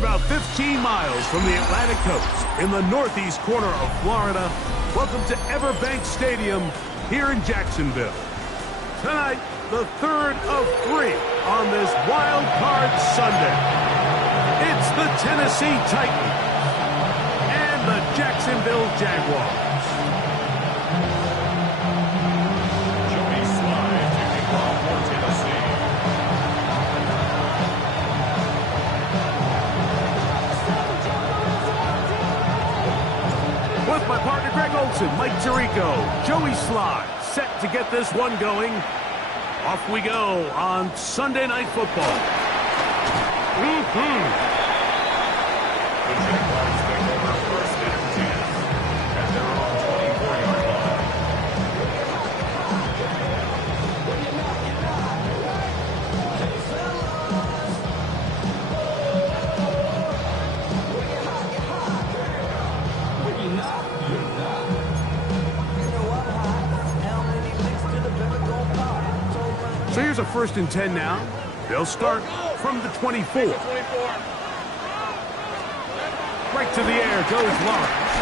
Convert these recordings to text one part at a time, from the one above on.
about 15 miles from the Atlantic coast in the northeast corner of Florida. Welcome to Everbank Stadium here in Jacksonville. Tonight, the third of 3 on this Wild Card Sunday. It's the Tennessee Titans and the Jacksonville Jaguars. Joey Slye taking off for Tennessee. With my partner Greg Olson, Mike Tirico, Joey Slye, set to get this one going. Off we go on Sunday Night Football. The Jaguars take over first and 10 at their own 24-yard line. So here's a 1st and 10 now. They'll start from the 24. Right to the air goes Lawrence.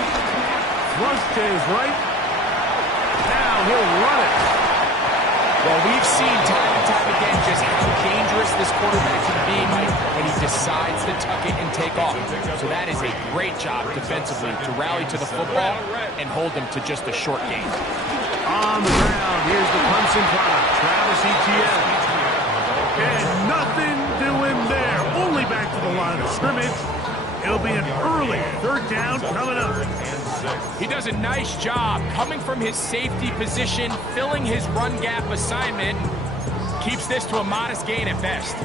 Thrust to his right. Now he'll run it. Well, we've seen time and time again just how dangerous this quarterback can be, Mike, when he decides to tuck it and take off. So that is a great job defensively to rally to the football and hold them to just a short gain. On the ground, here's the Clemson product, Travis Etienne. And nothing doing there. Only back to the line of scrimmage. It'll be an early 3rd down coming up. He does a nice job coming from his safety position, filling his run gap assignment, keeps this to a modest gain at best.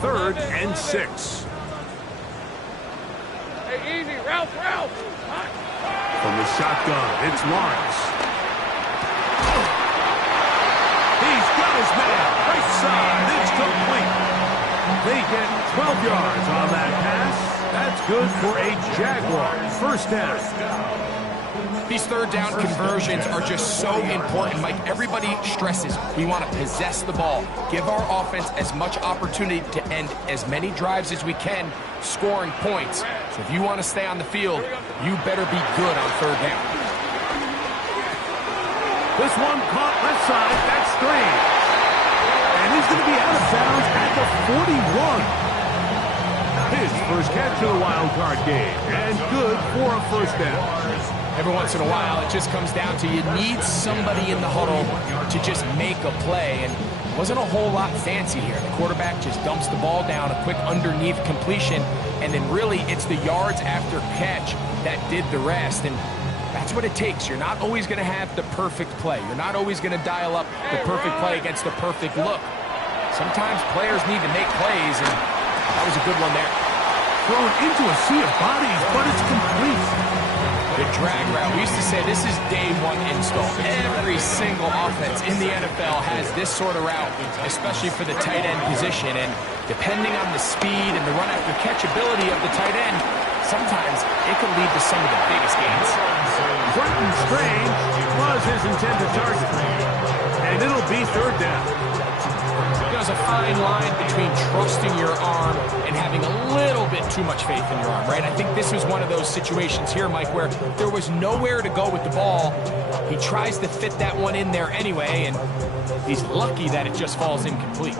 3rd and 6. Hey, easy, Ralph. From the shotgun, it's Lawrence. He's got his man. Right side, it's complete. They get 12 yards on that pass. That's good for a Jaguar 1st down. These 3rd down conversions are just so important, Mike. Everybody stresses we want to possess the ball, give our offense as much opportunity to end as many drives as we can, scoring points. So if you want to stay on the field, you better be good on 3rd down. This one caught left side. That's 3. And he's going to be out of bounds at the 41. His first catch of the wild card game. And good for a 1st down. Every once in a while, it just comes down to you need somebody in the huddle to just make a play. And it wasn't a whole lot fancy here. The quarterback just dumps the ball down, a quick underneath completion. And then really, it's the yards after catch that did the rest. And that's what it takes. You're not always going to have the perfect play. You're not always going to dial up the perfect play against the perfect look. Sometimes players need to make plays, and that was a good one there. Thrown into a sea of bodies, but it's complete. The drag route. We used to say this is day 1 install. Every single offense in the NFL has this sort of route, especially for the tight end position. And depending on the speed and the run after catch ability of the tight end, sometimes it can lead to some of the biggest gains. Brenton Strange was his intended target. And it'll be 3rd down. There's a fine line between trusting your arm and having a little bit too much faith in your arm, right? I think this was one of those situations here, Mike, where there was nowhere to go with the ball. He tries to fit that one in there anyway, and he's lucky that it just falls incomplete.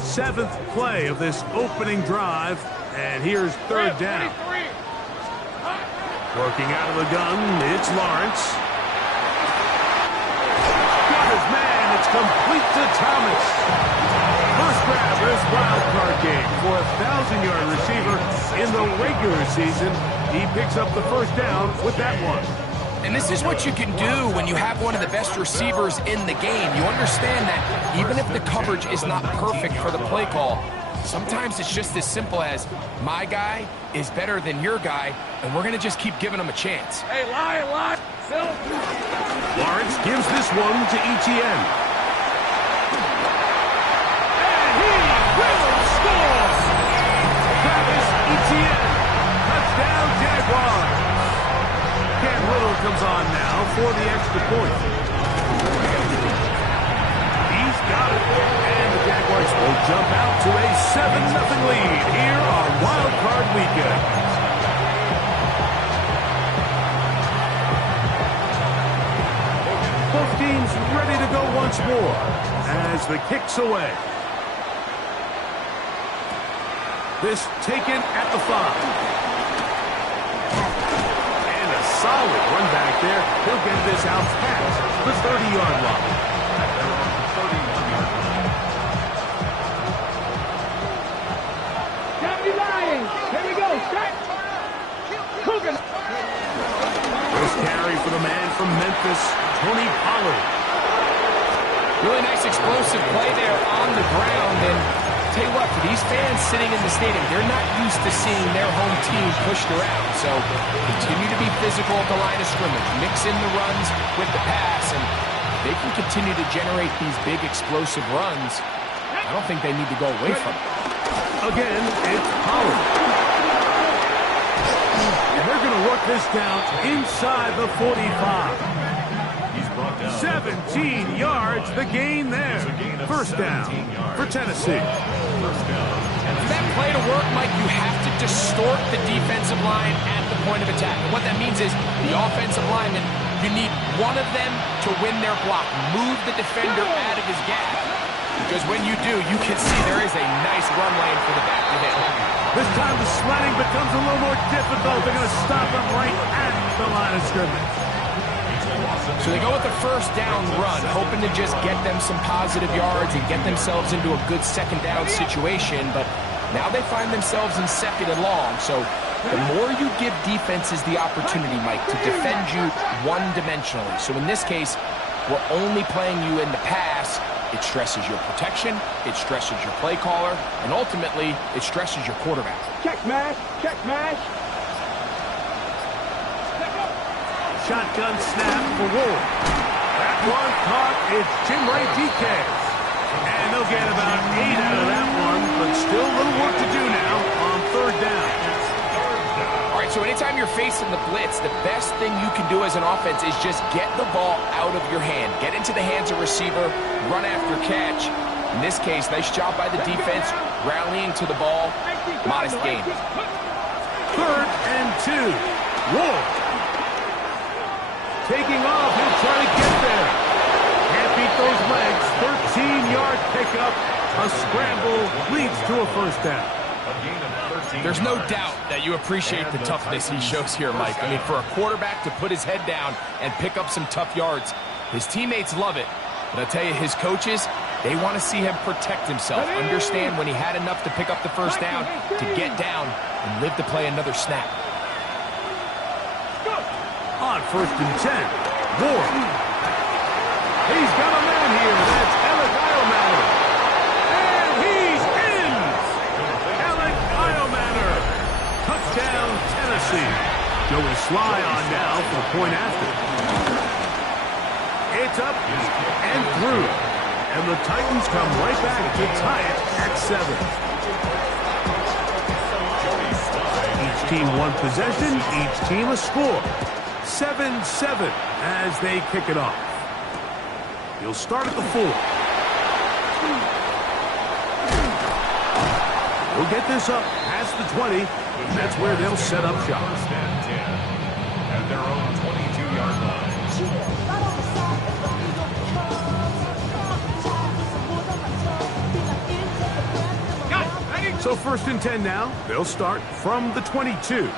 7th play of this opening drive, and here's 3rd down. Working out of the gun, it's Lawrence. Got his man, it's complete to Thomas. First grab of this wild card game for a 1,000-yard receiver in the regular season. He picks up the 1st down with that one. And this is what you can do when you have one of the best receivers in the game. You understand that even if the coverage is not perfect for the play call, sometimes it's just as simple as my guy is better than your guy, and we're going to just keep giving him a chance. Hey, lie. Lawrence gives this one to Etienne. And he will score! Travis Etienne. Touchdown, Jaguars. Cam Little comes on now for the extra point. He's Lawrence will jump out to a 7-0 lead here on Wild Card Weekend. Both teams ready to go once more as the kick's away. This taken at the 5. And a solid run back there. He'll get this out past the 30-yard line. Here we go, set. Coogan. First carry for the man from Memphis, Tony Pollard. Really nice explosive play there on the ground. And tell you what, for these fans sitting in the stadium, they're not used to seeing their home team pushed around. So continue to be physical at the line of scrimmage. Mix in the runs with the pass, and they can continue to generate these big explosive runs. I don't think they need to go away from it. Again, it's Pollard. And they're going to work this down inside the 45. He's brought down 17 yards, the gain there. First down for Tennessee. First down. For that play to work, Mike, you have to distort the defensive line at the point of attack. And what that means is the offensive lineman, you need one of them to win their block. Move the defender out of his gap. Because when you do, you can see there is a nice run lane for the back to hit. This time the sledding becomes a little more difficult. They're going to stop him right at the line of scrimmage. So they go with the first down run, hoping to just get them some positive yards and get themselves into a good second down situation. But now they find themselves in second and long. So the more you give defenses the opportunity, Mike, to defend you one-dimensionally. So in this case, we're only playing you in the pass. It stresses your protection, it stresses your play caller, and ultimately, it stresses your quarterback. Check smash, check smash. Shotgun snap for Ward. That one caught. It's Jim Ray DK. And they'll get about 8 out of that one, but still a little work to do now on third down. All right, so anytime you're facing the blitz, the best thing you can do as an offense is just get the ball out of your hand. Get into the hands of receiver, run after catch. In this case, nice job by the defense, rallying to the ball. Modest gain. 3rd and 2. Ward. Taking off, he'll try to get there. Can't beat those legs. 13-yard pickup. A scramble leads to a first down. There's no doubt that you appreciate the toughness he shows here, Mike. I mean, for a quarterback to put his head down and pick up some tough yards, his teammates love it. But I tell you, his coaches, they want to see him protect himself, understand when he had enough to pick up the first down, to get down and live to play another snap. On 1st and 10, Ward. He's got a man here. That's Alec Iomatter. And he's in. Alec Iomatter. Touchdown, Tennessee. Joey Sly on now for the point after. It's up and through. And the Titans come right back to tie it at 7. Each team one possession, each team a score. 7-7 as they kick it off. He'll start at the 4. He'll get this up past the 20. And that's where they'll set up shop. First and 10 at their own 22-yard line. So 1st and 10 now. They'll start from the 22.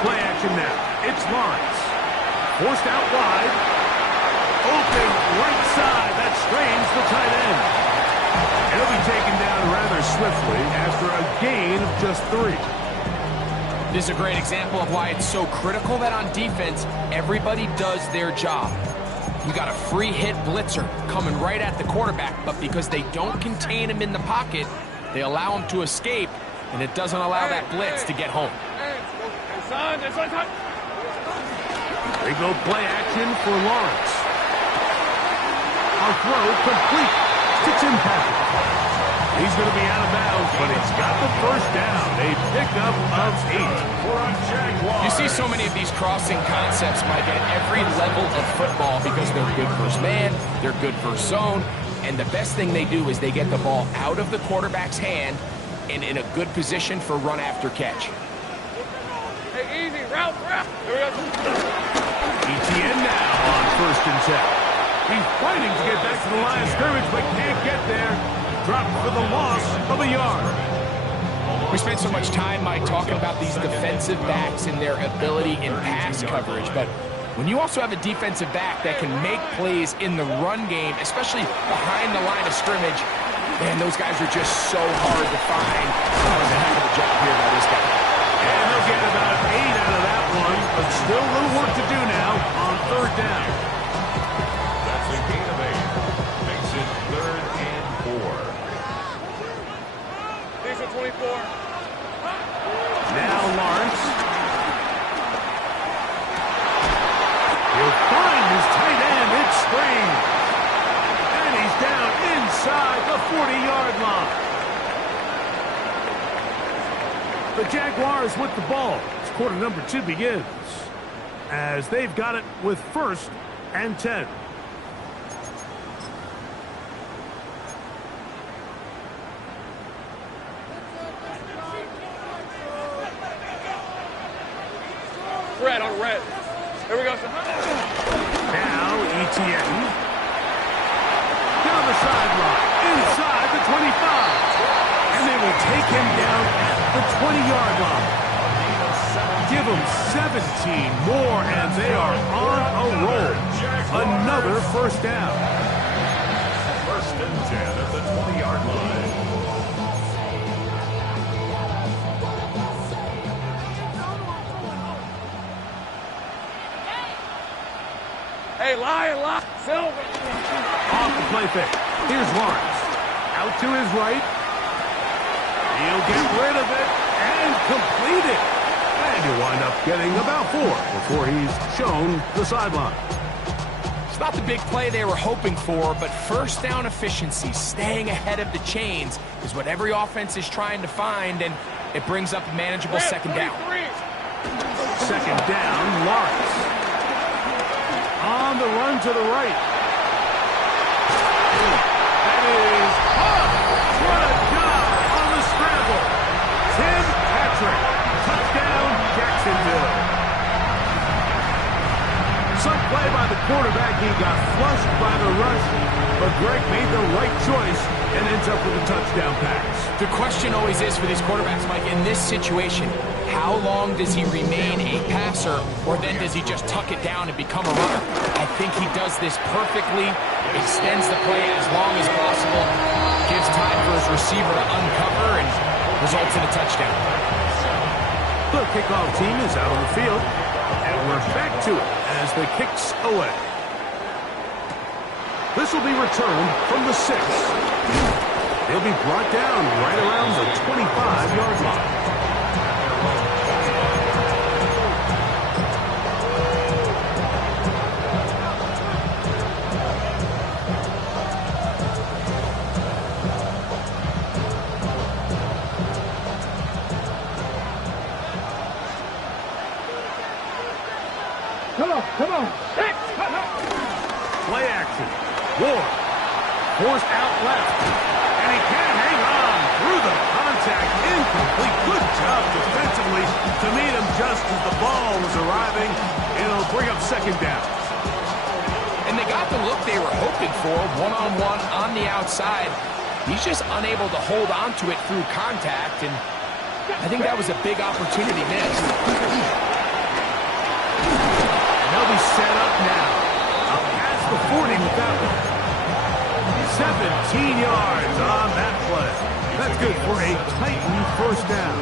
Play action now. It's Lawrence. Forced out wide. Open right side. That strains the tight end. He'll be taken down rather swiftly after a gain of just 3. This is a great example of why it's so critical that on defense, everybody does their job. You got a free hit blitzer coming right at the quarterback, but because they don't contain him in the pocket, they allow him to escape, and it doesn't allow that blitz to get home. They go play action for Lawrence. A throw complete. Sticks impact. He's going to be out of bounds, but he's got the first down. A pickup of 8. You see so many of these crossing concepts, Mike, at every level of football because they're good versus man, they're good versus zone, and the best thing they do is they get the ball out of the quarterback's hand and in a good position for run after catch. Hey, easy, route. Here we go. ETN now on 1st and 10. He's fighting to get back to the line of scrimmage, but can't get there. Dropped for the loss of a yard. We spent so much time, Mike, talking about these defensive backs and their ability in pass coverage, but when you also have a defensive back that can make plays in the run game, especially behind the line of scrimmage, man, those guys are just so hard to find. That was a heck of a job here by this guy. And they'll get about 8 out of that one, but still a little work to do now on 3rd down. That's a gain of 8. Makes it 3rd and 4. These are 24. Now Lawrence. He'll find his tight end. It's Spring. And he's down inside the 40-yard line. The Jaguars with the ball. As quarter number 2 begins. As they've got it with 1st and 10. Red on red. Here we go. Now ETN. Down the sideline. Inside the 25. And they will take him down at the 20-yard line. Give them 17 more, and they are on a roll. Another 1st down. 1st and 10 at the 20-yard line. Hey, lie. Silver. Off the play fake. Here's Lawrence. Out to his right. He'll get rid of it and complete it. And he'll wind up getting about 4 before he's shown the sideline. It's not the big play they were hoping for, but 1st down efficiency, staying ahead of the chains, is what every offense is trying to find, and it brings up a manageable 2nd down. 2nd down, Lawrence. On the run to the right. That is up. What a job on the scramble. Tim Patrick. Touchdown, Jacksonville. Some play by the quarterback. He got flushed by the rush, but Greg made the right choice and ends up with a touchdown pass. The question always is for these quarterbacks, Mike, in this situation, how long does he remain a passer, or then does he just tuck it down and become a runner? I think he does this perfectly, extends the play as long as possible, gives time for his receiver to uncover, and results in a touchdown. The kickoff team is out on the field, and we're back to it as the kick's away. This will be returned from the 6. He'll be brought down right around the 25-yard line. Come on. Play action. Ward. Forced out left. And he can't hang on through the contact. Incomplete. Good job defensively to meet him just as the ball was arriving. It'll bring up 2nd down. And they got the look they were hoping for, one-on-one on the outside. He's just unable to hold on to it through contact, and I think that was a big opportunity missed. They'll be set up now. Up past the 40 with that one. 17 yards on that play. That's good for a Titan 1st down.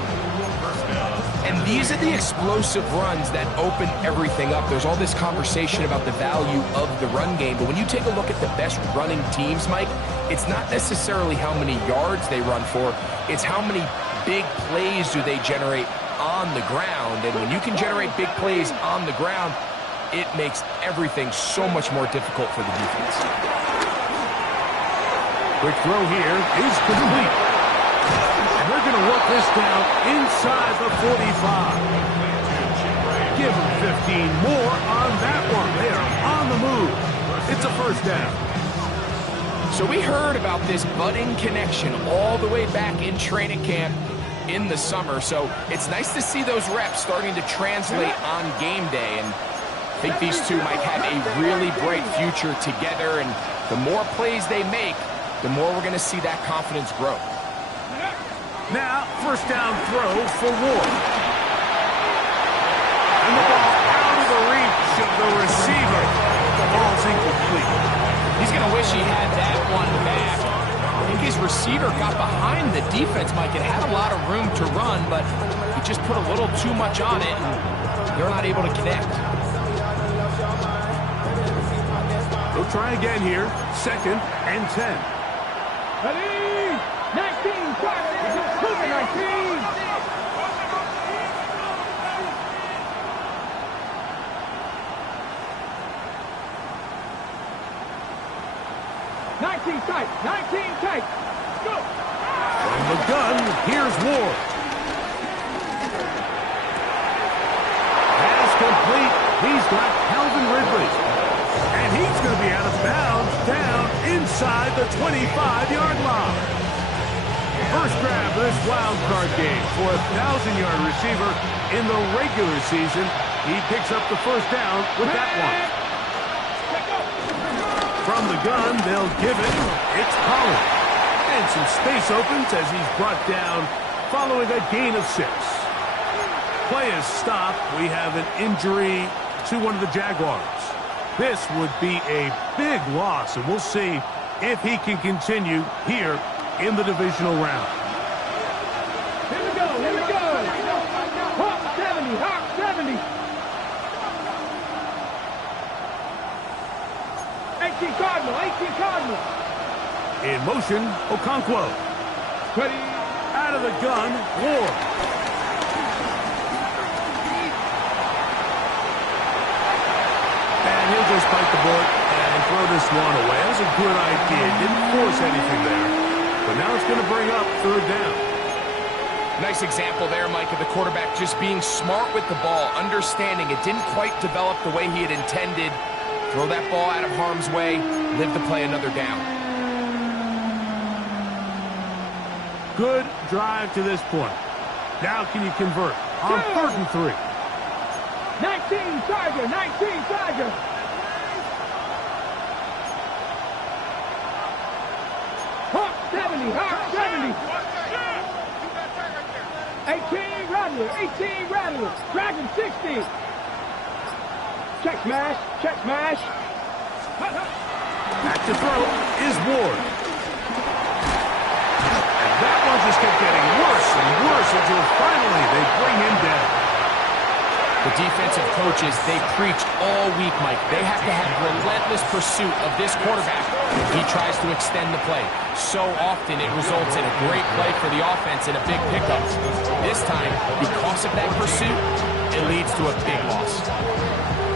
And these are the explosive runs that open everything up. There's all this conversation about the value of the run game, but when you take a look at the best running teams, Mike, it's not necessarily how many yards they run for, it's how many big plays do they generate on the ground. And when you can generate big plays on the ground, it makes everything so much more difficult for the defense. Quick throw here is complete. They're going to work this down inside the 45. Give them 15 more on that one. They are on the move. It's a first down. So we heard about this budding connection all the way back in training camp in the summer. So it's nice to see those reps starting to translate on game day. And I think these two might have a really bright future together. And the more plays they make, the more we're going to see that confidence grow. Now, first down throw for Ward. And the ball out of the reach of the receiver. The ball's incomplete. He's going to wish he had that one back. I think his receiver got behind the defense, Mike. It had a lot of room to run, but he just put a little too much on it, and they're not able to connect. They'll try again here. 2nd and 10. Ready? 19, Cougar 19. 19 tight, 19 tight. Go. From the gun, here's Ward. Pass complete. He's got Calvin Ridley. And he's going to be out of bounds down inside the 25-yard line. First grab of this wild card game for a 1,000-yard receiver in the regular season. He picks up the first down with that one. From the gun, they'll give it. It's Pollard. And some space opens as he's brought down following a gain of 6. Play is stopped. We have an injury to one of the Jaguars. This would be a big loss, and we'll see if he can continue here in the divisional round. Here we go, here we go. Hawk 70, Hawk 70. 18 Cardinal, 18 Cardinal. In motion, Okonkwo. Ready. Out of the gun, Ward. And he'll just bite the bullet and throw this one away. That was a good idea. Didn't force anything there. But now it's going to bring up 3rd down. Nice example there, Mike, of the quarterback just being smart with the ball, understanding it didn't quite develop the way he had intended. Throw that ball out of harm's way, live to play another down. Good drive to this point. Now can you convert on 3rd and 3? 19 Tiger, 19 Tiger. Hawk 70, Hawk 70. 18 Rattler, 18 Rattler. Dragon 60. Check smash, check smash. Back to throw is Ward. And that one just kept getting worse and worse until finally they bring him down. The defensive coaches, they preach all week, Mike. They have to have relentless pursuit of this quarterback when he tries to extend the play. So often it results in a great play for the offense and a big pickup. This time, because of that pursuit, it leads to a big loss.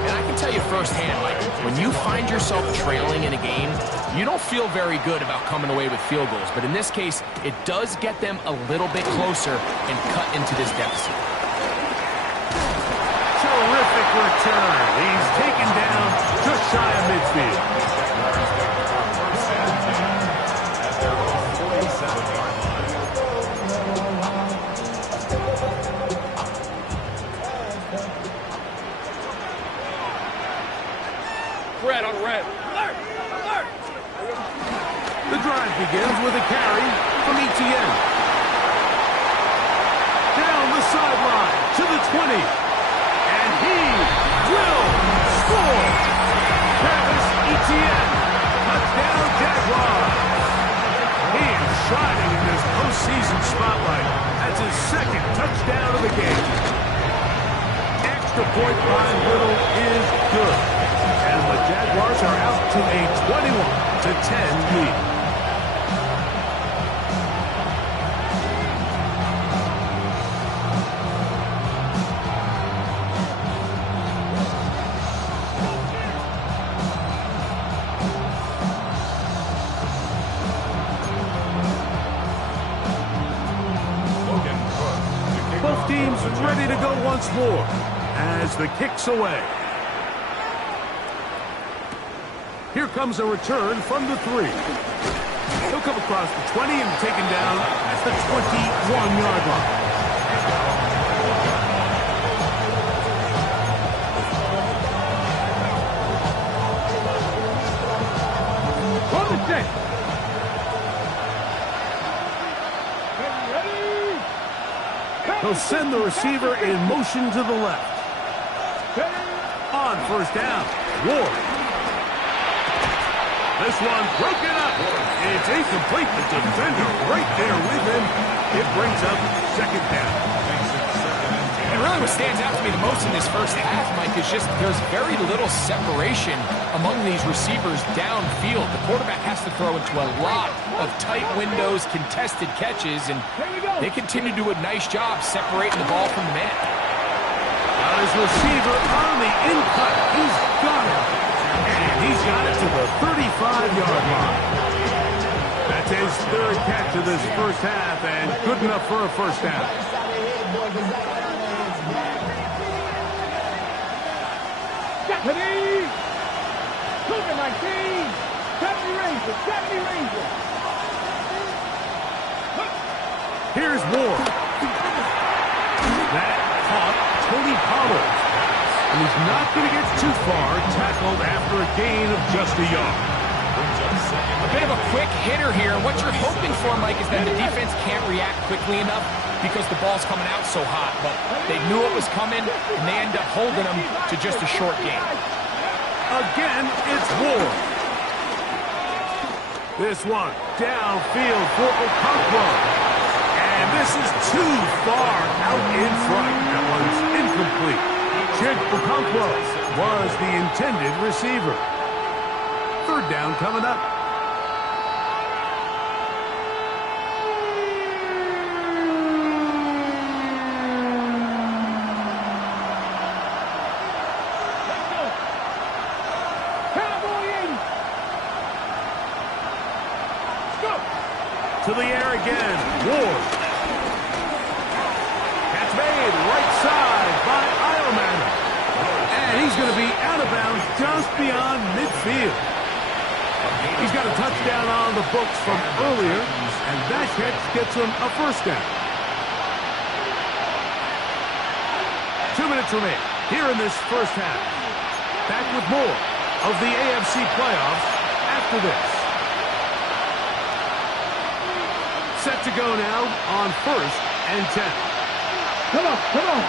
And I can tell you firsthand, Mike, when you find yourself trailing in a game, you don't feel very good about coming away with field goals. But in this case, it does get them a little bit closer and cut into this deficit. Terrific return. He's taken down just shy of midfield. Red on red. Alert! Alert! The drive begins with a carry from Etienne. Down the sideline to the 20. And he will score. Travis Etienne. Touchdown Jaguars. He is shining in this postseason spotlight. That's his 2nd touchdown of the game. Extra point by Little is good. And the Jaguars are out to a 21-10 lead. teams ready to go once more as the kick's away. Here comes a return from the 3. He'll come across the 20 and taken down at the 21-yard line. On the set. He'll send the receiver in motion to the left. On first down, Ward. This one broken up. It's incomplete. The defender right there with him. It brings up second down. And really what stands out to me the most in this first half, Mike, is just there's very little separation among these receivers downfield. The quarterback has to throw into a lot of tight windows, contested catches, and they continue to do a nice job separating the ball from the man. Got his receiver on the in-cut. He's got it. And he's got it to the 35-yard line. That's his third catch of this first half, and good enough for a first down. Stephanie! Cougar 19! 70 Ranger! 70 Ranger! Here's Ward. That caught Tony Pollard. And he's not going to get too far, tackled after a gain of just a yard. A bit of a quick hitter here. What you're hoping for, Mike, is that the defense can't react quickly enough because the ball's coming out so hot. But they knew it was coming, and they end up holding them to just a short gain. Again, it's Ward. This one downfield for Okonkwo. And this is too far out in front. That one's incomplete. Chig Okonkwo was the intended receiver. Third down coming up. To the air again, Ward. Catch made, right side by Eilman. And he's going to be out of bounds just beyond midfield. He's got a touchdown on the books from earlier, and that catch gets him a first down. 2 minutes remain here in this first half. Back with more of the AFC playoffs after this. Set to go now on 1st and 10. Come on, come on.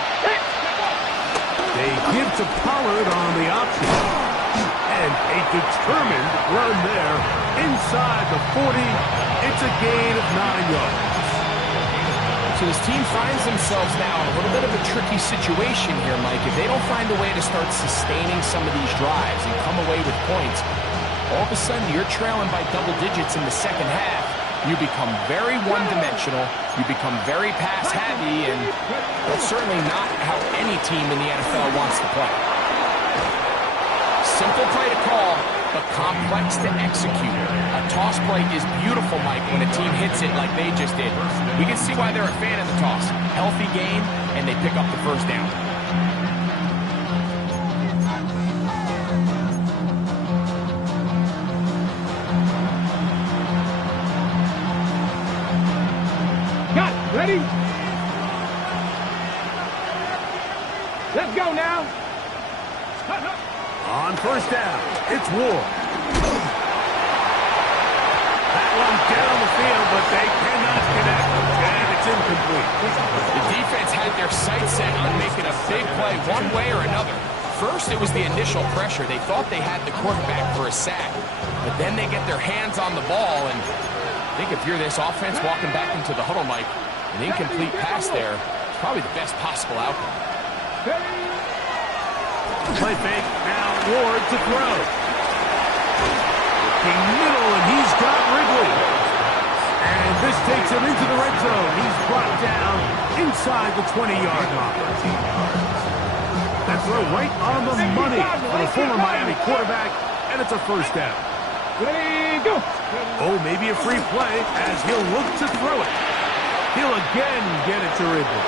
They give to Pollard on the option. And a determined run there inside the 40. It's a gain of 9 yards. So this team finds themselves now in a little bit of a tricky situation here, Mike. If they don't find a way to start sustaining some of these drives and come away with points, all of a sudden you're trailing by double digits in the second half. You become very one-dimensional, you become very pass-heavy, and that's certainly not how any team in the NFL wants to play. Simple play to call, but complex to execute. A toss play is beautiful, Mike, when a team hits it like they just did. We can see why they're a fan of the toss. Healthy game, and they pick up the first down. Ready? Let's go now. On first down, it's Ward. That one down the field, but they cannot connect. And it's incomplete. The defense had their sights set on making a big play one way or another. First, it was the initial pressure. They thought they had the quarterback for a sack. But then they get their hands on the ball, and I think if you're this offense walking back into the huddle, Mike, an incomplete pass there is probably the best possible outcome. Play fake, now Ward to throw. Looking middle, and he's got Wrigley. And this takes him into the red zone. He's brought down inside the 20-yard line. That throw right on the money for the former Miami quarterback, and it's a first down. Ready, go. Oh, maybe a free play as he'll look to throw it. He'll again get it to Ridley.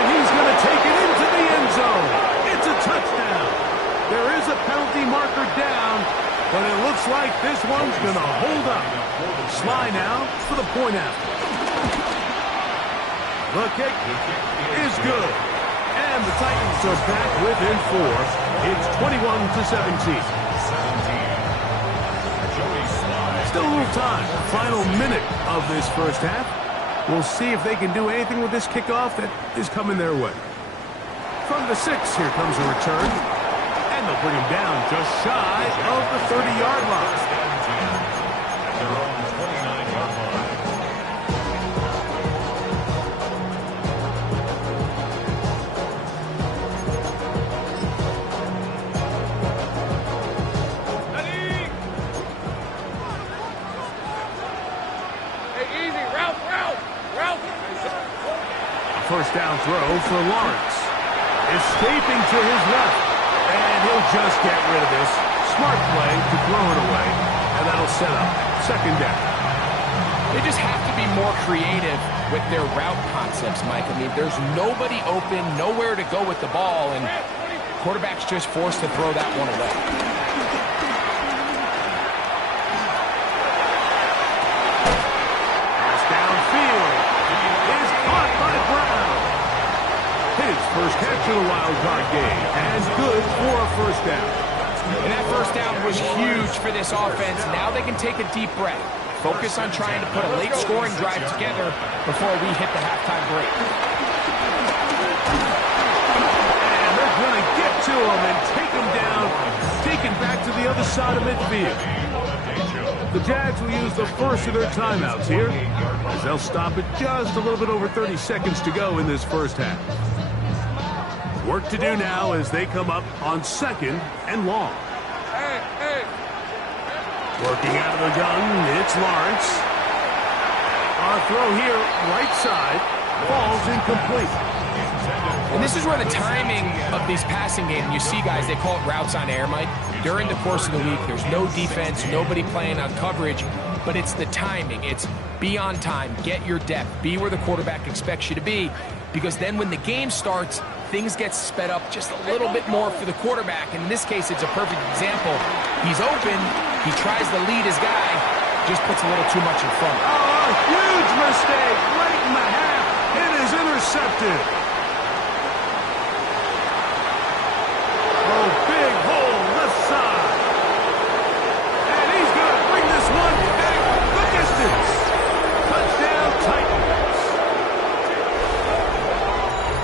And he's going to take it into the end zone. It's a touchdown. There is a penalty marker down, but it looks like this one's going to hold up. Sly now for the point after. The kick is good. And the Titans are back within 4. It's 21-17. Still a little time. Final minute of this first half. We'll see if they can do anything with this kickoff that is coming their way. From the 6, here comes a return. And they'll bring him down just shy of the 30-yard line. First down throw for Lawrence. Escaping to his left. And he'll just get rid of this. Smart play to throw it away. And that'll set up second down. They just have to be more creative with their route concepts, Mike. I mean, there's nobody open, nowhere to go with the ball, and quarterback's just forced to throw that one away. First catch of the wild card game, and good for a first down. And that first down was huge for this offense. Now they can take a deep breath. Focus on trying to put a late scoring drive together before we hit the halftime break. And they're going to get to him and take him down, taken back to the other side of midfield. The Jags will use the first of their timeouts here, as they'll stop it just a little bit over 30 seconds to go in this first half. Work to do now as they come up on 2nd and long. Working out of the gun, it's Lawrence. Our throw here, right side, falls incomplete. And this is where the timing of these passing games, you see guys, they call it routes on air, Mike. During the course of the week, there's no defense, nobody playing on coverage, but it's the timing. It's be on time, get your depth, be where the quarterback expects you to be, because then when the game starts, things get sped up just a little bit more for the quarterback. And in this case, it's a perfect example. He's open. He tries to lead his guy. Just puts a little too much in front. Oh, a huge mistake. Late in the half. It is intercepted. Oh, big hole left side. And he's going to bring this one back the distance. Touchdown, Titans.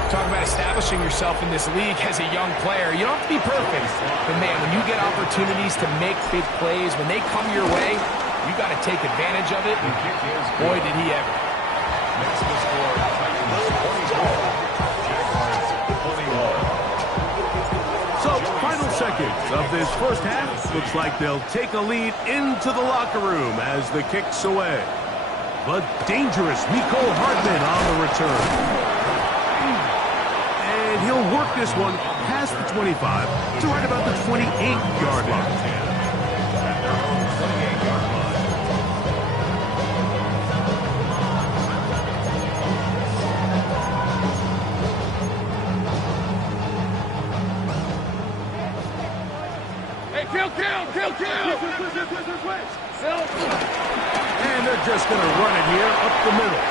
Talk about establishing yourself in this league as a young player. You don't have to be perfect, but man, when you get opportunities to make big plays, when they come your way, you got to take advantage of it. And boy, did he ever. Makes the score Titans 24, Jaguars 21. So, final seconds of this first half. Looks like they'll take a lead into the locker room as the kick's away. But dangerous Mecole Hardman on the return. And he'll work this one past the 25 to right about the 28-yard line. Hey, kill! And they're just going to run it here up the middle.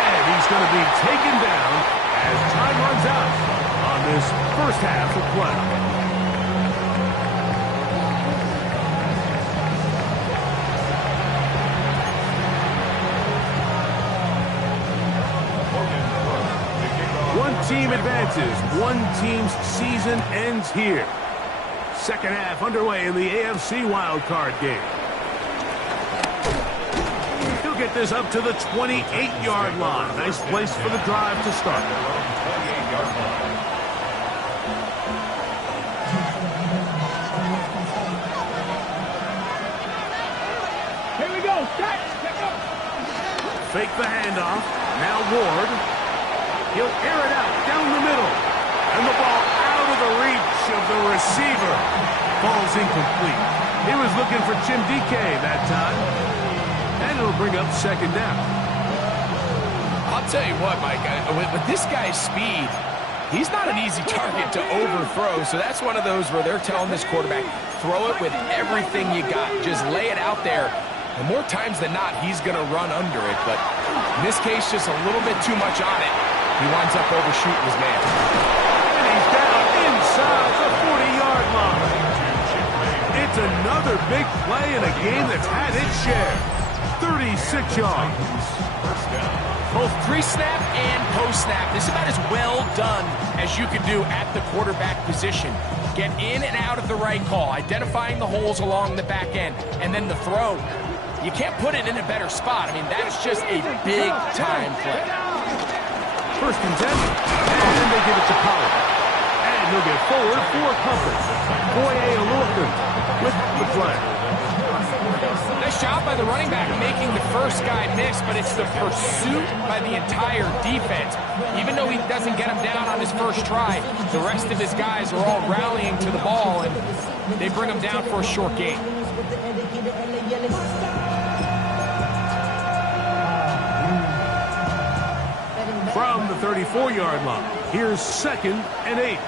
And he's going to be taken down as time runs out on this first half of play. One team advances. One team's season ends here. Second half underway in the AFC wildcard game. He'll get this up to the 28-yard line. Nice place for the drive to start. Here we go. Set. Fake the handoff. Now Ward. He'll air it out down the middle. And the ball out of the reach of the receiver. Ball's incomplete. He was looking for Chimdike that time. And it'll bring up second down. I'll tell you what, Mike, with this guy's speed, he's not an easy target to overthrow, so that's one of those where they're telling this quarterback, throw it with everything you got. Just lay it out there. And more times than not, he's going to run under it, but in this case, just a little bit too much on it. He winds up overshooting his man. And he's down inside the 40-yard line. It's another big play in a game that's had its share. 36 yards. Both pre-snap and post-snap. This is about as well done as you could do at the quarterback position. Get in and out of the right call, identifying the holes along the back end, and then the throw. You can't put it in a better spot. I mean, that's just a big-time play. First and 10, and then they give it to Pollard. And he'll get forward for Compass. Boye Olufin with the flag. Nice job by the running back making the first guy miss, but it's the pursuit by the entire defense. Even though he doesn't get him down on his first try, the rest of his guys are all rallying to the ball, and they bring him down for a short gain. From the 34-yard line, here's 2nd and 8.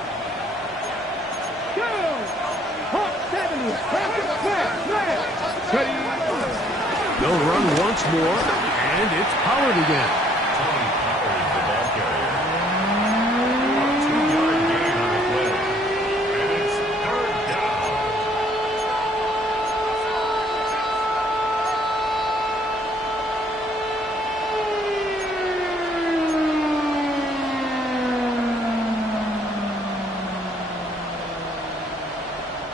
They'll run once more, and it's Pollard again. Tony Pollard, the ball carrier. A 2-yard gain on the play. And it's 3rd down.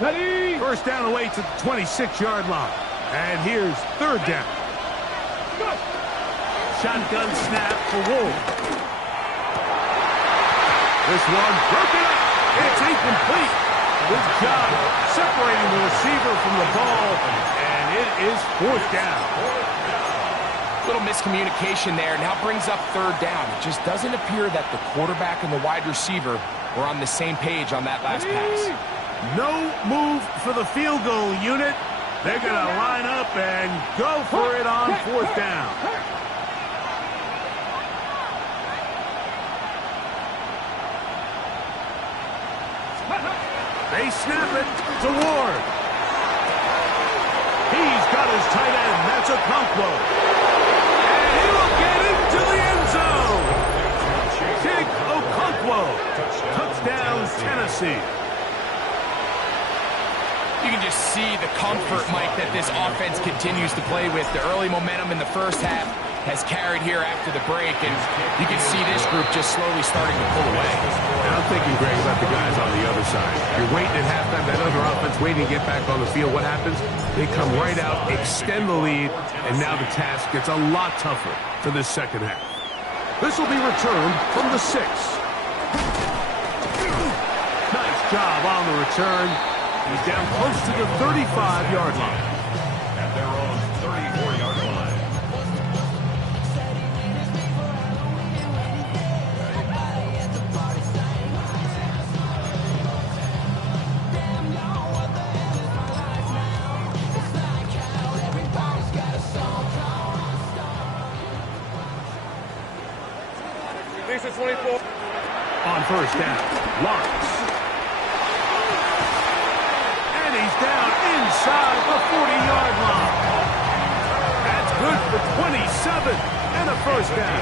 Ready? First down away to the 26-yard line. And here's 3rd down. Shotgun snap for Wolf. This one broken up. It's incomplete. Good job separating the receiver from the ball. And it is 4th down. Little miscommunication there. Now brings up 3rd down. It just doesn't appear that the quarterback and the wide receiver were on the same page on that last pass. No move for the field goal unit. They're going to line up and go for it on 4th down. They snap it to Ward. He's got his tight end. That's Okonkwo. And he will get into the end zone. Chig Okonkwo. Touchdown, Tennessee. You can just see the comfort, Mike, that this offense continues to play with. The early momentum in the first half has carried here after the break, and you can see this group just slowly starting to pull away. And I'm thinking, Greg, about the guys on the other side. You're waiting at halftime, that other offense waiting to get back on the field. What happens? They come right out, extend the lead, and now the task gets a lot tougher for this second half. This will be returned from the 6. Nice job on the return. He's down close to the 35-yard line. At their own 34-yard line. Lisa 24. On first down, Lawrence. And he's down inside the 40-yard line. That's good for 27 and a first down.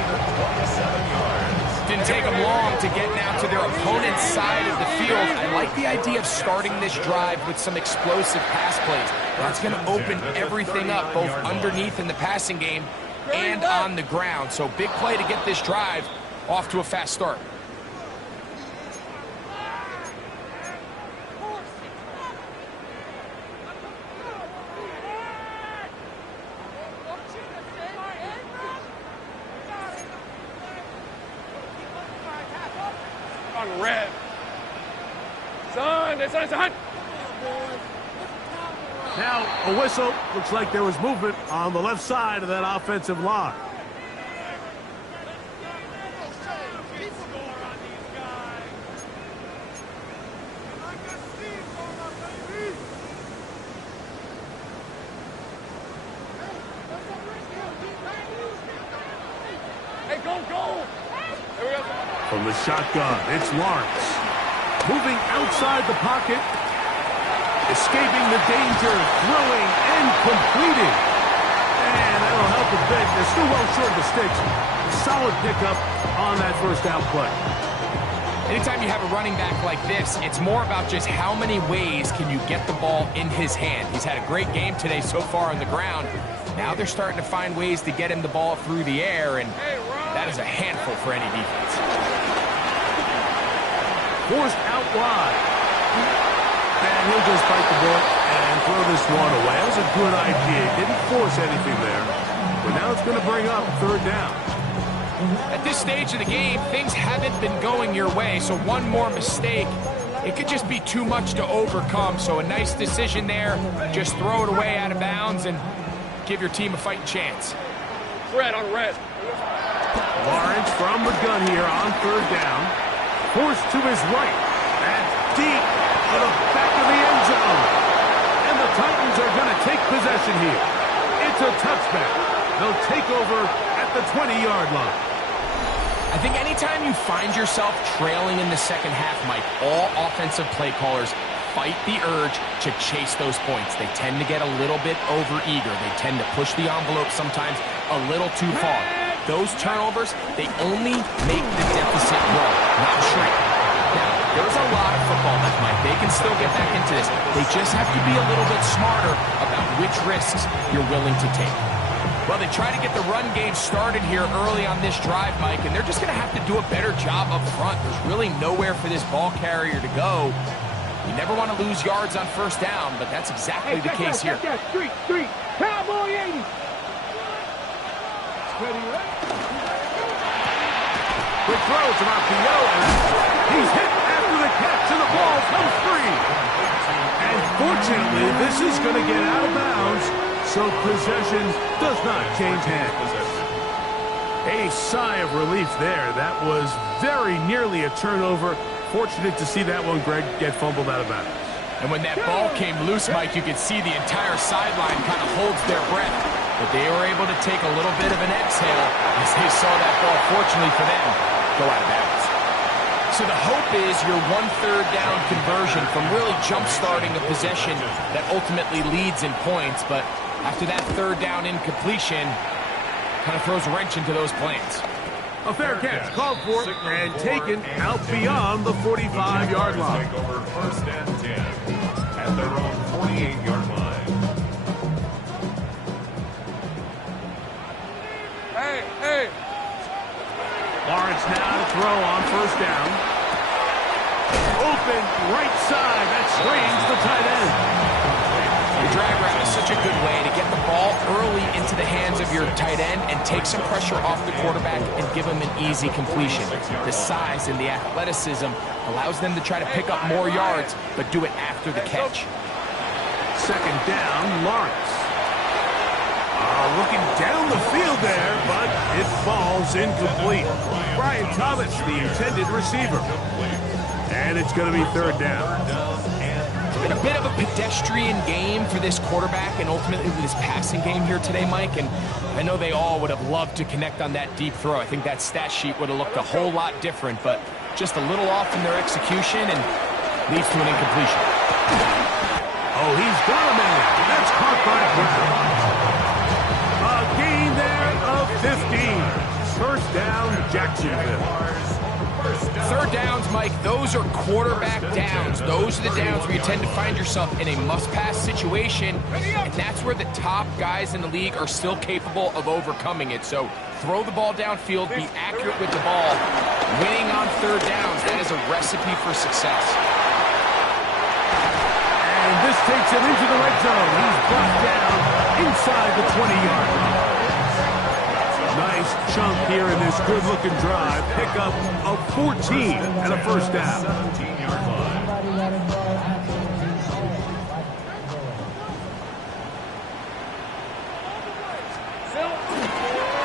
27 yards. Didn't take them long to get now to their opponent's side of the field. I like the idea of starting this drive with some explosive pass plays. That's going to open everything up, both underneath in the passing game and on the ground. So big play to get this drive off to a fast start. On red. Son. Now a whistle. Looks like there was movement on the left side of that offensive line. Hey, From the shotgun, it's Lawrence. Moving outside the pocket. Escaping the danger, throwing and completing. And that'll help a bit. They're still well short of the sticks. Solid pickup on that first down play. Anytime you have a running back like this, it's more about just how many ways can you get the ball in his hand. He's had a great game today so far on the ground. Now they're starting to find ways to get him the ball through the air, and that is a handful for any defense. Forced out wide. And he'll just bite the bullet and throw this one away. That was a good idea. Didn't force anything there. But now it's going to bring up third down. At this stage of the game, things haven't been going your way, so one more mistake, it could just be too much to overcome. So a nice decision there. Just throw it away out of bounds and give your team a fighting chance. Red on red. Lawrence from the gun here on third down. Forced to his right. That's deep to the back of the end zone. And the Titans are going to take possession here. It's a touchback. They'll take over at the 20-yard line. I think anytime you find yourself trailing in the second half, Mike, all offensive play callers fight the urge to chase those points. They tend to get a little bit overeager. They tend to push the envelope sometimes a little too far. Those turnovers, they only make the deficit grow, not shrink. Now, there's a lot of football left, Mike. They can still get back into this. They just have to be a little bit smarter about which risks you're willing to take. Well, they try to get the run game started here early on this drive, Mike, and they're just going to have to do a better job up front. There's really nowhere for this ball carrier to go. You never want to lose yards on first down, but that's exactly the case here. Street. Cowboy 80. Quick throw to RPO, and he's hit after the catch, and the ball comes free. And fortunately, this is going to get out of bounds, so possession does not change hands. A sigh of relief there. That was very nearly a turnover. Fortunate to see that one, Greg, get fumbled out of bounds. And when that ball came loose, Mike, you could see the entire sideline kind of holds their breath. But they were able to take a little bit of an exhale as they saw that ball, fortunately for them, go out of bounds. So the hope is your 1/3 down conversion from really jump-starting a possession that ultimately leads in points. But after that third down incompletion, kind of throws a wrench into those plans. A fair catch called for and taken out beyond the 45-yard line. Take over first and 10 at their own 48-yard line. Hey. Lawrence now to throw on first down. Open right side. That screens the tight end. The drag route is such a good way to get the ball early into the hands of your tight end and take some pressure off the quarterback and give him an easy completion. The size and the athleticism allows them to try to pick up more yards, but do it after the catch. Second down, Lawrence. Looking down the field there, but it falls incomplete. Brian Thomas, the intended receiver. And it's going to be third down. It's been a bit of a pedestrian game for this quarterback and ultimately this passing game here today, Mike. And I know they all would have loved to connect on that deep throw. I think that stat sheet would have looked a whole lot different, but just a little off in their execution and leads to an incompletion. Oh, he's got a man. That's caught by Brown. A gain there of 15. First down, Jacksonville. Third downs, Mike, those are quarterback downs. Those are the downs where you tend to find yourself in a must-pass situation, and that's where the top guys in the league are still capable of overcoming it. So throw the ball downfield, be accurate with the ball. Winning on third downs, that is a recipe for success. And this takes him into the red zone. He's brought down inside the 20-yard line. Nice chunk here in this good-looking drive. Pickup of 14 and a first down. 17-yard line.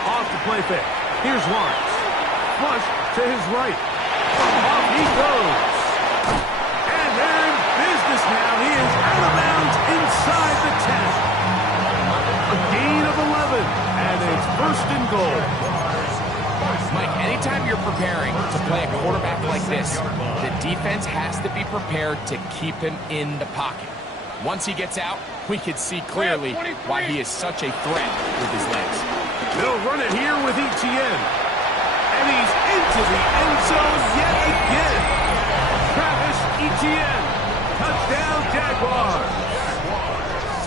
Off the play fake. Here's Lawrence. Flush to his right. Off he goes. And they're in business now. He is out of bounds inside the 10. A gain of 11. And it's first and goal. Mike, anytime you're preparing to play a quarterback like this, the defense has to be prepared to keep him in the pocket. Once he gets out, we can see clearly why he is such a threat with his legs. They'll run it here with Etienne. And he's into the end zone yet again. Travis Etienne. Touchdown, Jaguars.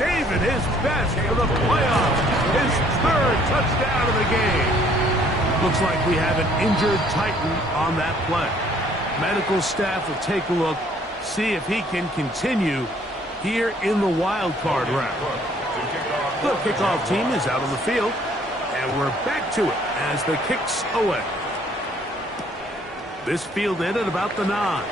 Saving his best for the playoffs. His third touchdown of the game. Looks like we have an injured Titan on that play. Medical staff will take a look, see if he can continue here in the wild card round. The kickoff team is out on the field, and we're back to it as the kick's away. This field in at about the 9.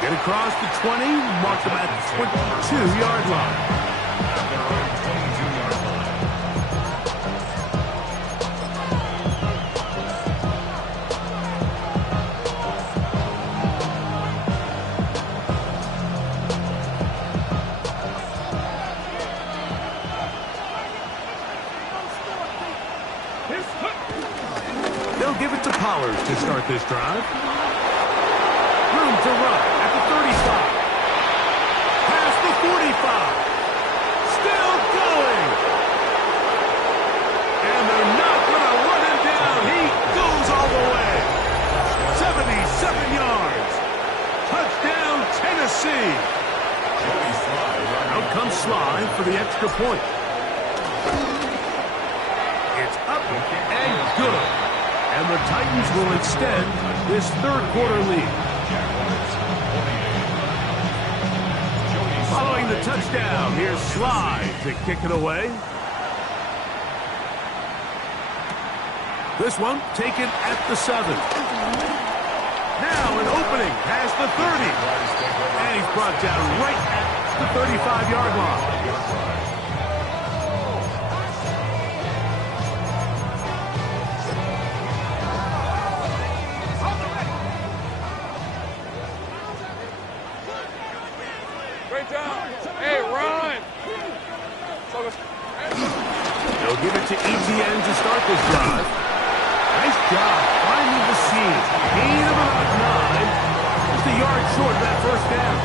Get across the 20, mark them at the 22-yard line. They'll give it to Pollard to start this drive. Room to run at the 35. Past the 45. Still going. And they're not going to run him down. He goes all the way. 77 yards. Touchdown, Tennessee. Out comes Sly for the extra point. It's up and good. And the Titans will extend this third quarter lead. Following the touchdown, here's Sly to kick it away. This one taken at the 7. Now an opening past the 30. And he's brought down right at the 35-yard line. They'll give it to Etienne to start this drive. Nice job finding the seam. Gain of about 9. Just a yard short of that first down.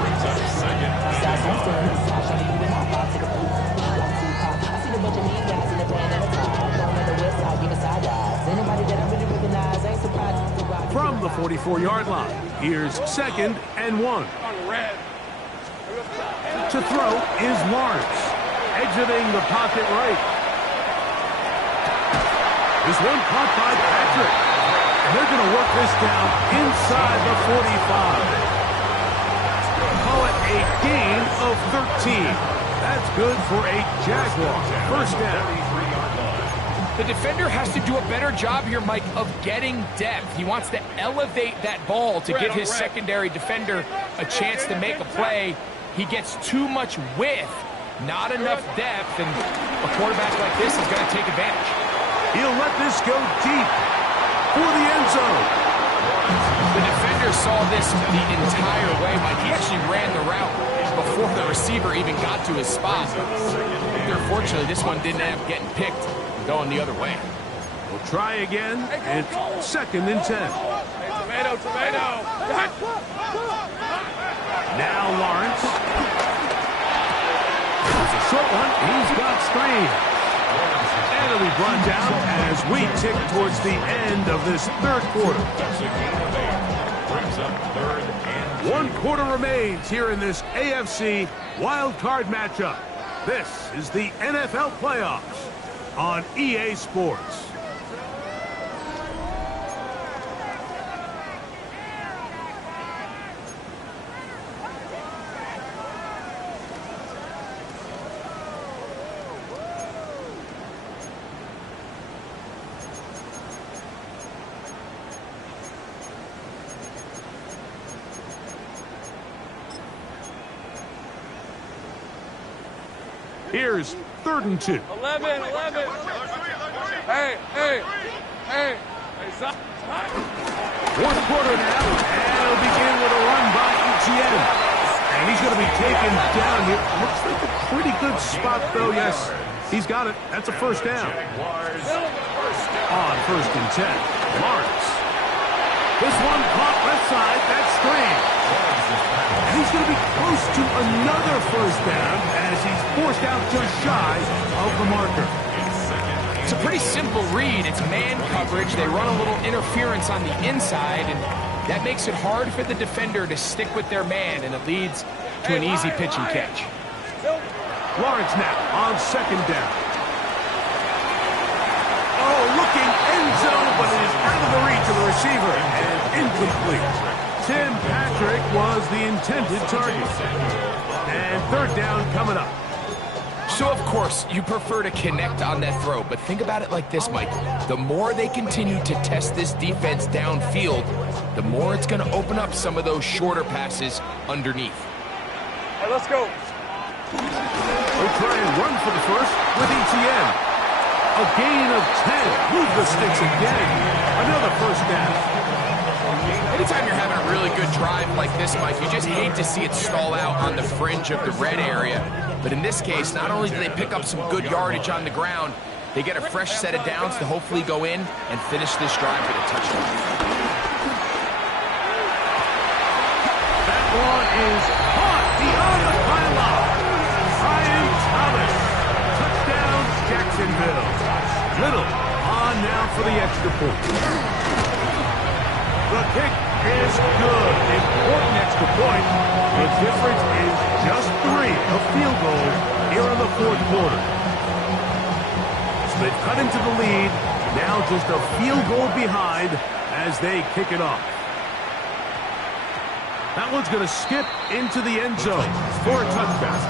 Brings up second from the 44-yard line, here's 2nd and 1. To throw is Lawrence, exiting the pocket right. This one caught by Patrick. And they're going to work this down inside the 45. Call it a gain of 13. That's good for a Jaguar first down. The defender has to do a better job here, Mike, of getting depth. He wants to elevate that ball to give his secondary defender a chance to make a play. He gets too much width, not enough depth, and a quarterback like this is going to take advantage. He'll let this go deep for the end zone. The defender saw this the entire way, Mike. He actually ran the route before the receiver even got to his spot. Unfortunately, this one didn't end up getting picked and going the other way. We'll try again. It's 2nd and 10. Tomato. Now Lawrence. It's a short one. He's got screen. And it'll be brought down as we tick towards the end of this third quarter. Brings up 3rd and 2. 1 quarter remains here in this AFC wild card matchup. This is the NFL playoffs on EA Sports. Here's 3rd and 2. 11. Hey, stop. Fourth quarter now, and it'll begin with a run by Etienne. And he's going to be taken down here. Looks like the pretty good spot, though. Yes, he's got it. That's a first down. On 1st and 10, Lawrence. This one caught left side. That's strange. And he's going to be close to another first down as he's forced out just shy of the marker. It's a pretty simple read. It's man coverage. They run a little interference on the inside, and that makes it hard for the defender to stick with their man, and it leads to an easy pitch and catch. Lawrence now on 2nd down. Oh, looking end zone, but it is out of the reach of the receiver and incomplete. Tim Patrick was the intended target. And 3rd down coming up. So, of course, you prefer to connect on that throw, but think about it like this, Mike. The more they continue to test this defense downfield, the more it's going to open up some of those shorter passes underneath. Hey, let's go. They'll try and run for the first with ETN. A gain of 10. Move the sticks again. Another first down. Anytime you're having a really good drive like this, Mike, you just hate to see it stall out on the fringe of the red area. But in this case, not only do they pick up some good yardage on the ground, they get a fresh set of downs to hopefully go in and finish this drive with a touchdown. That one is caught beyond the pylon. Brian Thomas. Touchdown, Jacksonville. Little on now for the extra point. The kick is good. Important extra point. The difference is just 3, a field goal here in the 4th quarter. So they've cut into the lead. Now just a field goal behind as they kick it off. That one's going to skip into the end zone for a touchdown.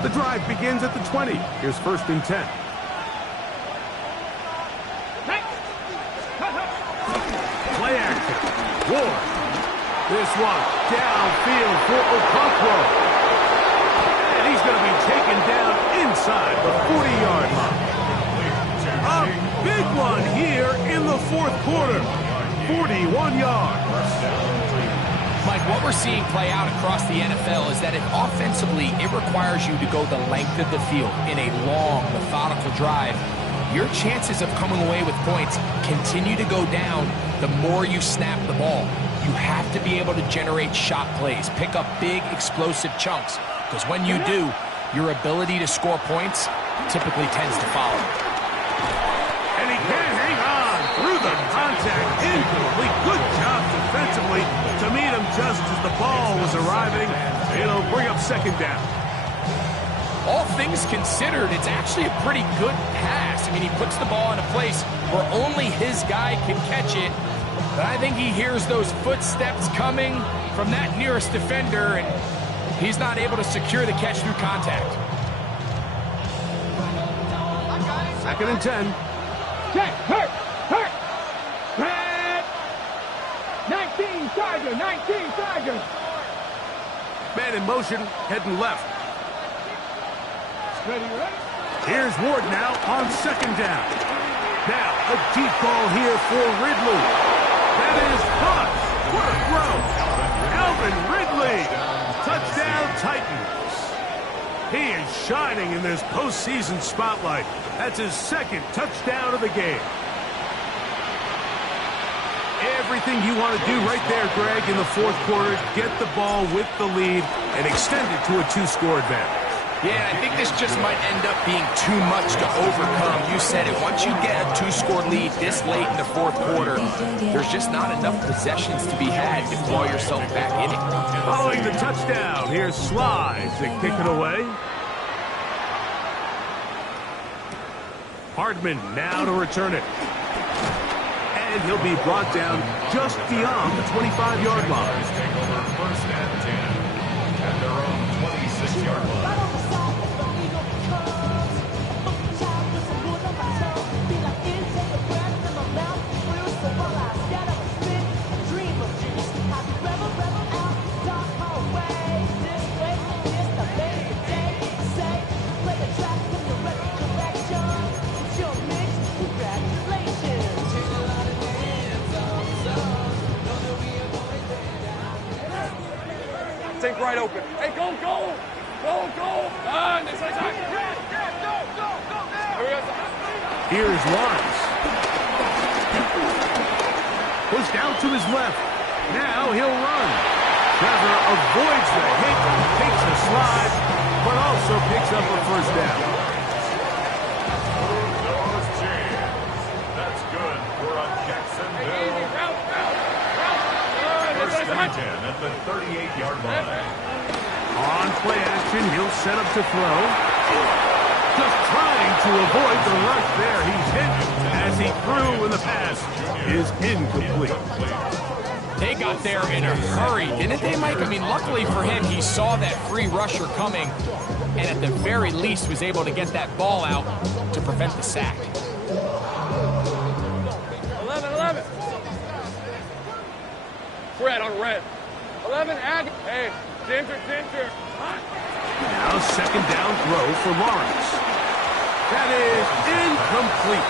The drive begins at the 20. Here's 1st and 10. Play action. Ward. This one downfield for Okonkwo. And he's going to be taken down inside the 40-yard line. A big one here in the 4th quarter. 41 yards. Mike, what we're seeing play out across the NFL is that if offensively it requires you to go the length of the field in a long, methodical drive, your chances of coming away with points continue to go down the more you snap the ball. You have to be able to generate shot plays, pick up big, explosive chunks, because when you do, your ability to score points typically tends to follow. And he can hang on through the contact. Incomplete. Good job defensively to meet him just as the ball was arriving. It'll bring up 2nd down. All things considered, it's actually a pretty good pass. I mean, he puts the ball in a place where only his guy can catch it. But I think he hears those footsteps coming from that nearest defender, and he's not able to secure the catch through contact. 2nd and 10. Check, hurt. Red. 19 Tiger, 19 Tiger. Man in motion, heading left. Ready? Here's Ward now on 2nd down. Now, a deep ball here for Ridley. That is caught. What a throw. Alvin Ridley. Touchdown, Titans. He is shining in this postseason spotlight. That's his 2nd touchdown of the game. Everything you want to do right there, Greg, in the 4th quarter, get the ball with the lead and extend it to a 2-score advantage. Yeah, I think this just might end up being too much to overcome. You said it. Once you get a 2-score lead this late in the 4th quarter, there's just not enough possessions to be had to claw yourself back in it. Following the touchdown, here's Sly to kick it away. Hardman now to return it. And he'll be brought down just beyond the 25-yard line. Take over 1st and 10 at their own 26-yard line. wide open. Hey, go, go! Go, go! This way, side. Here's Lawrence. Pushed out to his left. Now he'll run. Trevor avoids the hit, takes a slide, but also picks up a first down. That's good for a Jacksonville. First and 10 at the 38-yard line. On play action, he'll set up to throw. Just trying to avoid the rush there. He's hit as he threw, and the pass is incomplete. They got there in a hurry, didn't they, Mike? I mean, luckily for him, he saw that free rusher coming, and at the very least was able to get that ball out to prevent the sack. 11. Red on red. 11, Ag. Hey, center. Now second down throw for Lawrence. That is incomplete.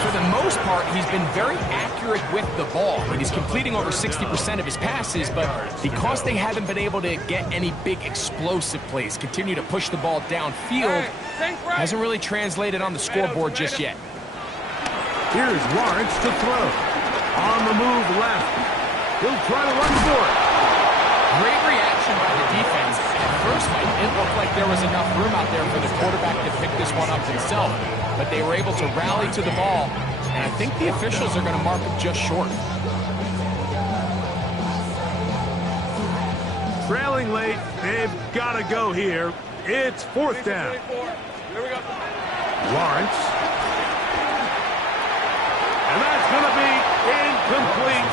For the most part, he's been very accurate with the ball. I mean, he's completing over 60% of his passes, but because they haven't been able to get any big explosive plays, continue to push the ball downfield, hasn't really translated on the scoreboard just yet. Here's Lawrence to throw. On the move left. He'll try to run for it. Great reaction by the defense. At first, Mike, it looked like there was enough room out there for the quarterback to pick this one up himself, but they were able to rally to the ball, and I think the officials are going to mark him just short. Trailing late, they've got to go here. It's fourth down. Here we go. Lawrence. And that's going to be incomplete.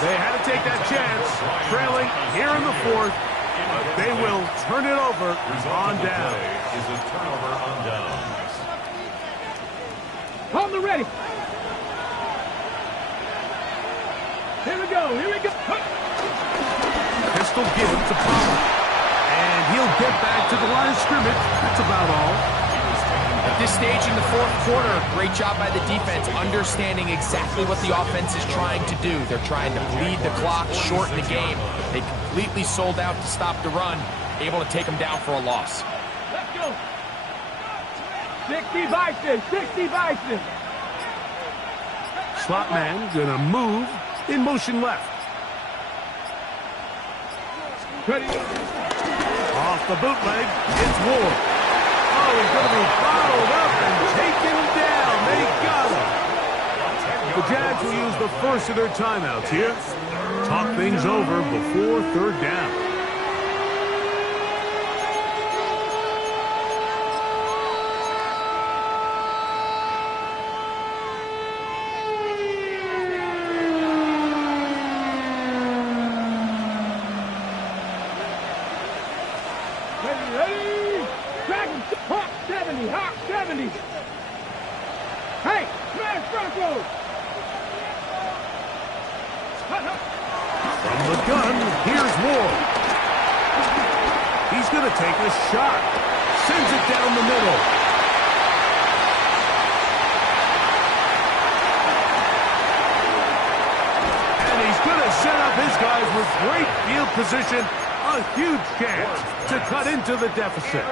They had to take that chance, trailing here in the fourth. But they will turn it over on down. Is a turnover on downs. On the ready. Here we go. Pistol give to Pollard. And he'll get back to the line of scrimmage. That's about all. At this stage in the fourth quarter, great job by the defense, understanding exactly what the offense is trying to do. They're trying to bleed the clock, shorten the game. They completely sold out to stop the run, able to take them down for a loss. Let's go. 60 Bison. Slot man gonna move in motion left. Ready. Off the bootleg, it's Ward. Oh, he's going to be fouled up and taken down. They got him. The Jags will use the first of their timeouts here. Talk things over before third down. Ready. Dragon, hot 70. Hey, smash Broncos. From the gun, here's Ward. He's going to take a shot. Sends it down the middle. And he's going to set up his guys with great field position. A huge chance to cut into the deficit.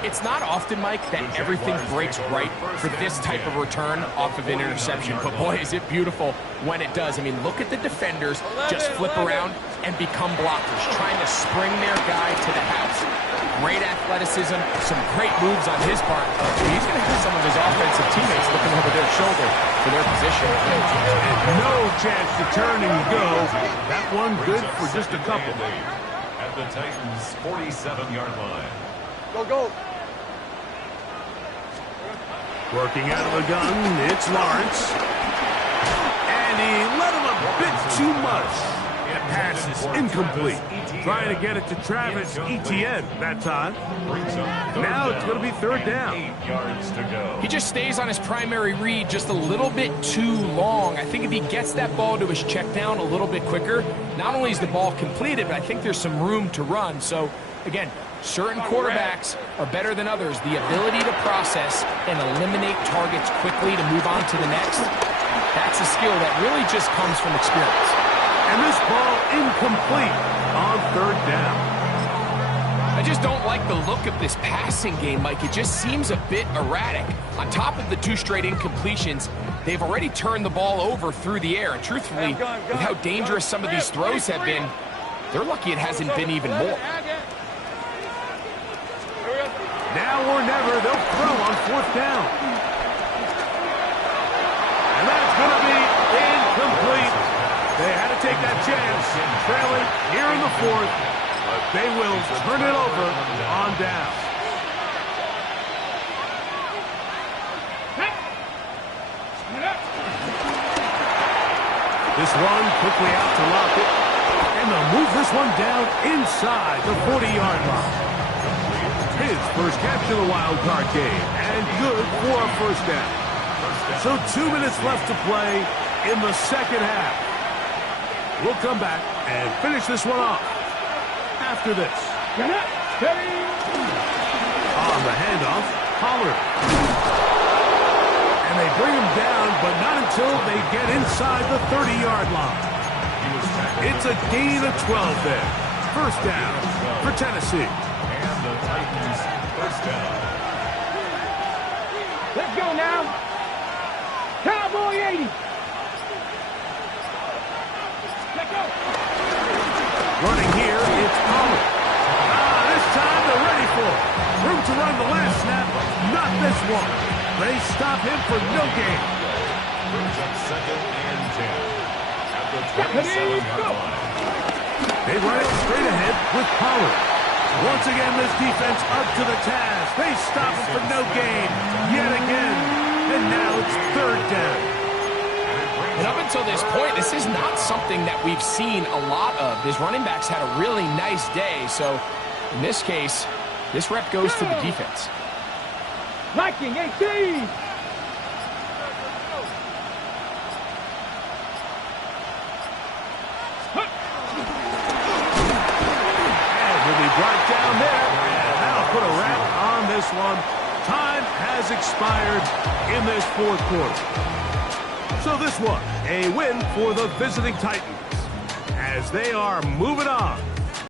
It's not often, Mike, that everything breaks right for this type of return off of an interception. But boy, is it beautiful when it does. I mean, look at the defenders just flip around and become blockers, trying to spring their guy to the house. Great athleticism, some great moves on his part. He's going to have some of his offensive teammates looking over their shoulder for their position. And no chance to turn and go. That one good for just a couple. At the Titans' 47-yard line. Go. Working out of the gun, it's Lawrence. And he let him a bit too much. The pass is incomplete. Trying to get it to Travis Etienne that time. Now it's going to be third down. 8 yards to go. He just stays on his primary read just a little bit too long. I think if he gets that ball to his check down a little bit quicker, not only is the ball completed, but I think there's some room to run. So, again, certain quarterbacks are better than others. The ability to process and eliminate targets quickly to move on to the next, that's a skill that really just comes from experience. And this ball incomplete on third down. I just don't like the look of this passing game, Mike. It just seems a bit erratic. On top of the 2 straight incompletions, they've already turned the ball over through the air. And truthfully, with how dangerous some of these throws have been, they're lucky it hasn't been even more. Now or never, they'll throw on fourth down. And that's going to be incomplete. They had to take that chance, trailing here in the fourth, but they will turn it over on down. This one quickly out to Lockett, and they'll move this one down inside the 40-yard line. His first catch of the wild card game, and good for a first down. So 2 minutes left to play in the second half. We'll come back and finish this one off after this. On the handoff, Pollard. And they bring him down, but not until they get inside the 30-yard line. It's a gain of 12 there. First down for Tennessee. And the Titans first down. Let's go now. Cowboy 80. Let's go. Running here, it's Pollard. This time they're ready for it. Room to run the last snap, not this one. They stop him for no gain. Brings up 2nd and 10. At the 27-yard line. They run it straight ahead with Pollard. Once again, this defense up to the task. They stop him for no gain yet again. And now it's third down. And up until this point, this is not something that we've seen a lot of. These running backs had a really nice day. So in this case, this rep goes to the defense. Viking 18. Right down there, and that'll put a wrap on this one. Time has expired in this fourth quarter. So this one, a win for the visiting Titans, as they are moving on